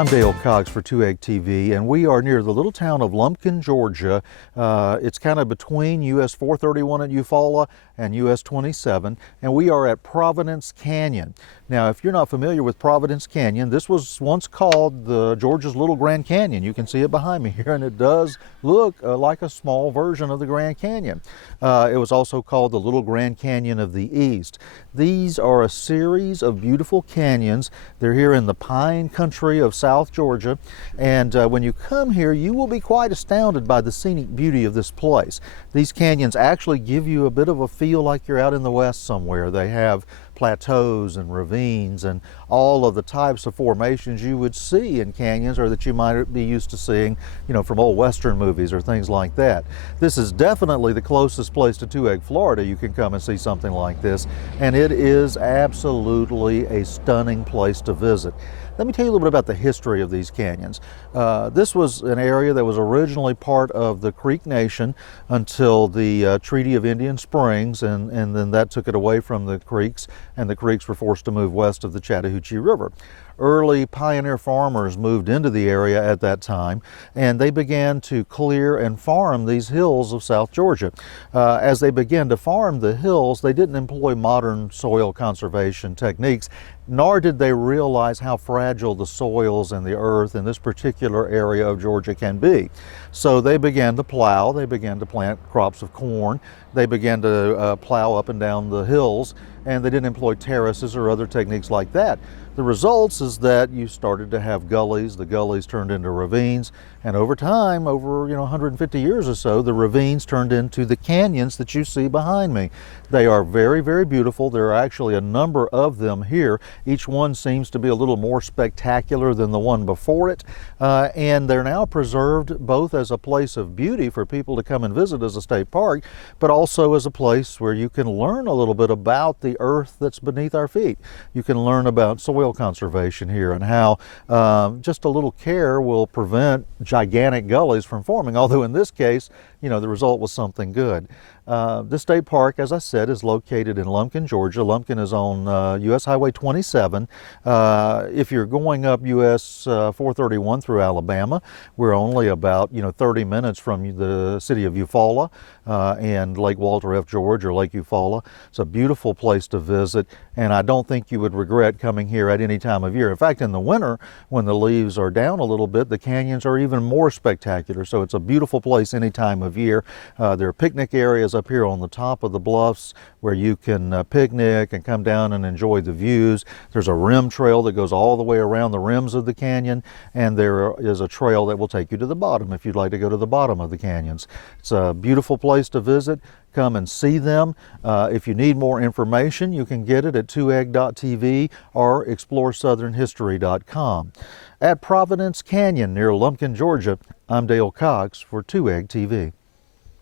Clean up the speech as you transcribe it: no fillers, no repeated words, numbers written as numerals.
I'm Dale Cox for 2 Egg TV, and we are near the little town of Lumpkin, Georgia. It's kind of between US 431 at Eufaula and US 27, and we are at Providence Canyon. Now, if you're not familiar with Providence Canyon, this was once called the Georgia's Little Grand Canyon. You can see it behind me here, and it does look like a small version of the Grand Canyon. It was also called the Little Grand Canyon of the East. These are a series of beautiful canyons. They're here in the pine country of South Georgia, and when you come here, you will be quite astounded by the scenic beauty of this place. These canyons actually give you a bit of a feel like you're out in the West somewhere. They have plateaus and ravines and all of the types of formations you would see in canyons, or that you might be used to seeing, from old Western movies or things like that. This is definitely the closest place to 2 Egg, Florida you can come and see something like this, and it is absolutely a stunning place to visit. Let me tell you a little bit about the history of these canyons. This was an area that was originally part of the Creek Nation until the Treaty of Indian Springs, and then that took it away from the Creeks, and the Creeks were forced to move west of the Chattahoochee River. Early pioneer farmers moved into the area at that time, and they began to clear and farm these hills of South Georgia. As they began to farm the hills, they didn't employ modern soil conservation techniques, nor did they realize how fragile the soils and the earth in this particular area of Georgia can be. So they began to plow, they began to plant crops of corn, they began to plow up and down the hills, and they didn't employ terraces or other techniques like that. The results is that you started to have gullies. The gullies turned into ravines, and over time, over 150 years or so, the ravines turned into the canyons that you see behind me. They are very, very beautiful. There are actually a number of them here. Each one seems to be a little more spectacular than the one before it, and they're now preserved both as a place of beauty for people to come and visit as a state park, but also as a place where you can learn a little bit about the earth that's beneath our feet. You can learn about soil conservation here and how just a little care will prevent gigantic gullies from forming, although in this case, the result was something good. This state park, as I said, is located in Lumpkin, Georgia. Lumpkin is on US Highway 27. If you're going up US 431 through Alabama, we're only about 30 minutes from the city of Eufaula and Lake Walter F. George, or Lake Eufaula. It's a beautiful place to visit, and I don't think you would regret coming here at any time of year. In fact, in the winter, when the leaves are down a little bit, the canyons are even more spectacular. So it's a beautiful place any time of year. There are picnic areas up here on the top of the bluffs where you can picnic and come down and enjoy the views. There's a rim trail that goes all the way around the rims of the canyon, and there is a trail that will take you to the bottom if you'd like to go to the bottom of the canyons. It's a beautiful place to visit. Come and see them. If you need more information, you can get it at 2egg.tv or exploresouthernhistory.com. At Providence Canyon near Lumpkin, Georgia, I'm Dale Cox for 2 Egg TV.